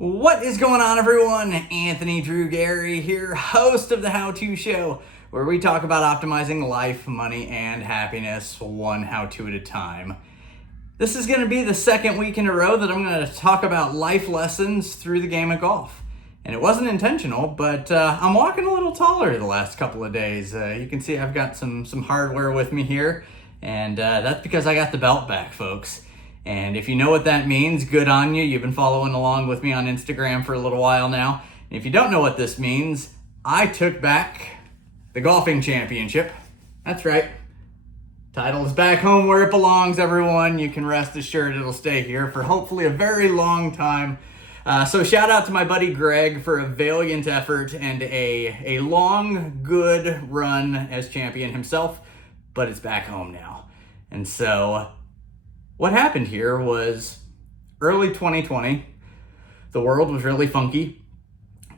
What is going on, everyone? Anthony Drew Gary here, host of the How To Show, where we talk about optimizing life, money, and happiness one how-to at a time. This is going to be the second week in a row that I'm going to talk about life lessons through the game of golf. And it wasn't intentional, but I'm walking a little taller the last couple of days. You can see I've got some hardware with me here, and that's because I got the belt back, folks. And if you know what that means, good on you. You've been following along with me on Instagram for a little while now. And if you don't know what this means, I took back the golfing championship. That's right. Title is back home where it belongs, everyone. You can rest assured it'll stay here for hopefully a very long time. So shout out to my buddy Greg for a valiant effort and a long, good run as champion himself, but it's back home now. And so what happened here was early 2020, the world was really funky.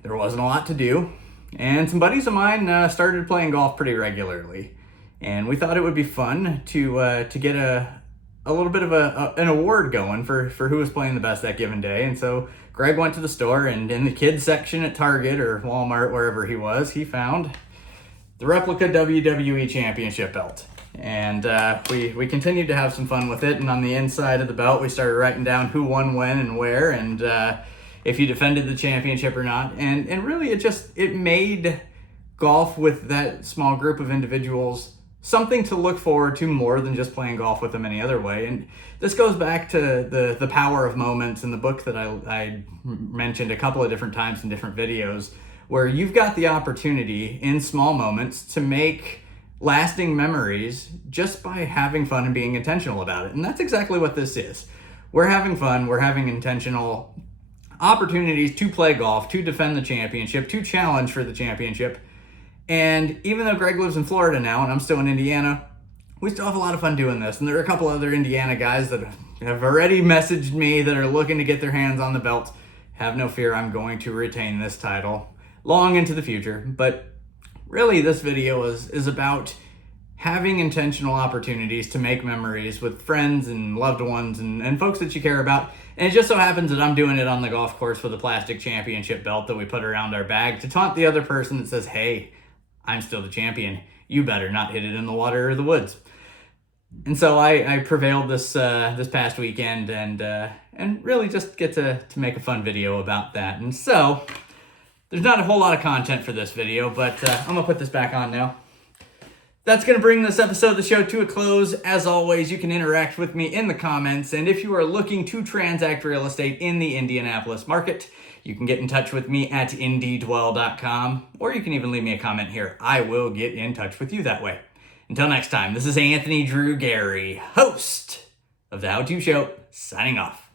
There wasn't a lot to do. And some buddies of mine started playing golf pretty regularly. And we thought it would be fun to get a little bit of an award going for who was playing the best that given day. And so Greg went to the store, and in the kids section at Target or Walmart, wherever he was, he found the replica WWE Championship belt. And we continued to have some fun with it. And on the inside of the belt, we started writing down who won when and where, and if you defended the championship or not. And really, it made golf with that small group of individuals something to look forward to more than just playing golf with them any other way. And this goes back to the power of moments in the book that I mentioned a couple of different times in different videos, where you've got the opportunity in small moments to make lasting memories just by having fun and being intentional about it. And that's exactly what this is. We're having fun, we're having intentional opportunities to play golf, to defend the championship, to challenge for the championship. And even though Greg lives in Florida now and I'm still in Indiana, we still have a lot of fun doing this. And there are a couple other Indiana guys that have already messaged me that are looking to get their hands on the belt. Have no fear, I'm going to retain this title long into the future. But really, this video is about having intentional opportunities to make memories with friends and loved ones and folks that you care about. And it just so happens that I'm doing it on the golf course with a plastic championship belt that we put around our bag to taunt the other person that says, hey, I'm still the champion. You better not hit it in the water or the woods. And so I prevailed this past weekend and really just get to make a fun video about that. And so there's not a whole lot of content for this video, but I'm going to put this back on now. That's going to bring this episode of the show to a close. As always, you can interact with me in the comments, and if you are looking to transact real estate in the Indianapolis market, you can get in touch with me at indydwell.com, or you can even leave me a comment here. I will get in touch with you that way. Until next time, this is Anthony Drew Gary, host of The How To Show, signing off.